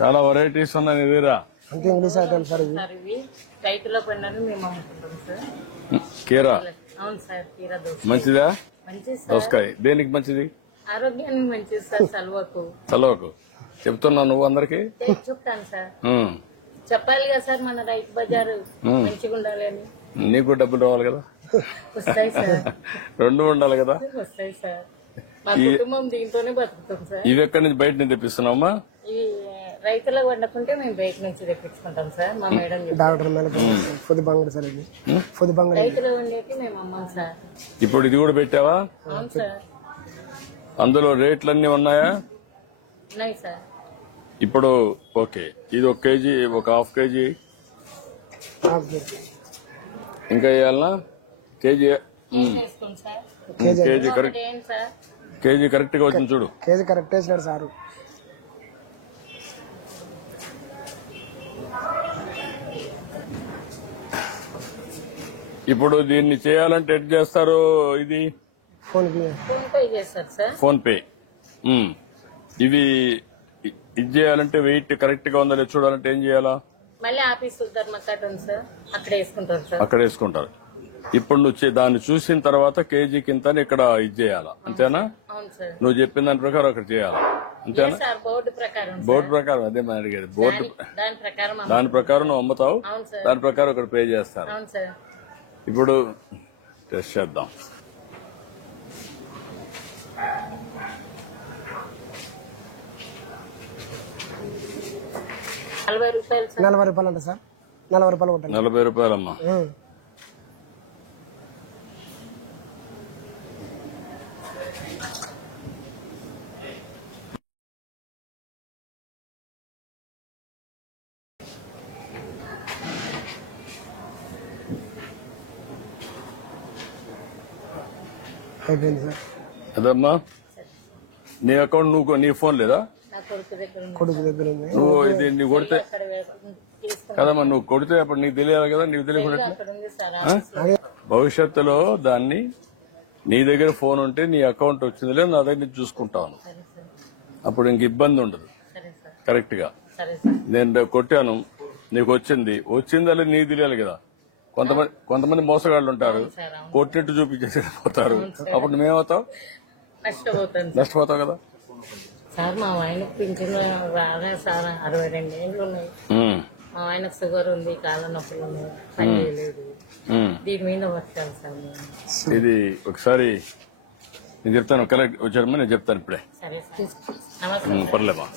చాలా వెరైటీస్ ఉన్నాయి నీ దగ్గర. అంతే ఇంగ్లీష్ ఐటమ్ సార్ ఇవి. సార్ ఇవి రైతుల పండుగ మేము అమ్ముకుంటాం సార్. కీరా అవును సార్, కీరా దోస మంచిదా? మంచిది సార్. దోసకాయ దేనికి మంచిది? ఆరోగ్యానికి మంచిది సార్. సల్వకు చలవకు చెప్తున్నావు నువ్వు అందరికి. చెప్తాను సార్. చెప్పాలి కదా సార్, మన రైతు బజారు మంచిగా ఉండాలి అని. నీకు డబ్బులు రావాలి కదా, వస్తాయి సార్. రెండు ఉండాలి కదా. వస్తాయి సార్. మా కుటుంబం దీంతోనే బతుకుతాం సార్. ఇవి ఎక్కడి నుంచి బయట నుంచి తెప్పిస్తున్నావమ్మా? ఇవి రైతులకు వండకుంటే మేము బయట నుంచి తెప్పించుకుంటాం సార్. మా మేడం డాక్టర్ పొద్దు బంగడి సార్ ఇది. పొద్దు బంగడి రైతులు వండేటి మేము అమ్మాం సార్. ఇప్పుడు ఇది కూడా పెట్టావా? అవును సార్. అందులో రేట్లన్నీ ఉన్నాయా? ఉన్నాయి సార్. ఇప్పుడు ఓకే, ఇది 1 కేజీ, ఒక హాఫ్ కేజీ ఇంకా వేయాలనా? కేజీ వేసుకోండి సార్. కేజీ కరెక్ట్, ఏంటి సార్? కేజీ కరెక్ట్ గా వచ్చింది చూడు. కేజీ కరెక్ట్ వేసినాడు సారు. ఇప్పుడు దీన్ని చేయాలంటే ఎట్ చేస్తారు? ఇది ఫోన్ పే చేస్తారు సార్. ఫోన్ పే. ఇవి ఇది చేయాలంటే వెయిట్ కరెక్ట్ గా ఉందా లేదా చూడాలంటే ఏం చేయాలా? మళ్ళీ ఆఫీస్ ధర్మకట్ ఉంది సార్, అక్కడ వేసుకుంటారు సార్. అక్కడ వేసుకుంటారు. ఇప్పుడు నువ్వు దాన్ని చూసిన తర్వాత కేజీ కింద ఇక్కడ ఇది చేయాలా, అంతేనా? అవును సార్. నువ్వు చెప్పిన దాని ప్రకారం అక్కడ చేయాలా, అంతేనా? సార్ బోర్డు ప్రకారం. బోర్డు ప్రకారం అదే మనం అడిగేది. బోర్డు దాని ప్రకారం నువ్వు అమ్ముతావు, అవును సార్. దాని ప్రకారం ఇక్కడ పే చేస్తారు. అవును సార్. ఇప్పుడు టెస్ట్ చేద్దాం. రూపాయలు సార్. 40 రూపాయలు అంట సార్. 40 రూపాయలు ఉంటుంది. 40 రూపాయలమ్మా. అయిపోయింది సార్. అదమ్మా నీ అకౌంట్, నువ్వు నీ ఫోన్ లేదా? నా కొడుకు దగ్గర ఉంది. కొడుకు దగ్గర ఉంది. నువ్వు ఇది నీ కొడితే అక్కడ తీసుకుంటాం. కదమ్మా, నువ్వు కొడితే అప్పుడు నీకు తెలియాలి కదా. నీకు తెలియకుండా అక్కడ ఉంది సార్. భవిష్యత్తులో దాన్ని నీ దగ్గర ఫోన్ ఉంటే నీ అకౌంట్ వచ్చింది లేదు, నా దగ్గర నుంచి చూసుకుంటాను. సరే సార్. అప్పుడు ఇంక ఇబ్బంది ఉండదు. సరే సార్. కరెక్ట్ గా సరే సార్. నేను కొట్టాను, నీకు వచ్చిందా లేదు నీకు తెలియాలి కదా. కొంతమంది మోసగాళ్ళు ఉంటారు, సార్, అవును. కొట్టినట్టు చూపించేసి పోతారు. అప్పుడు నువ్వేమవుతావు? నష్టపోతావు కదా. సార్ మా ఆయనకు పింఛన్ రాలే సార్. 62 ఏళ్ళు ఉన్నాయి. మా ఆయనకు షుగర్ ఉంది, కాళ్ళ నొప్పులు ఉన్నాయి, పని చేయలేదు. దీని మీద వచ్చాను సార్ మేము. ఇది ఒకసారి నేను చెప్తాను, కలెక్ట్ వచ్చారమ్మా, నేను చెప్తాను ఇప్పుడే. సరే సార్. నమస్తే. పర్లేమా.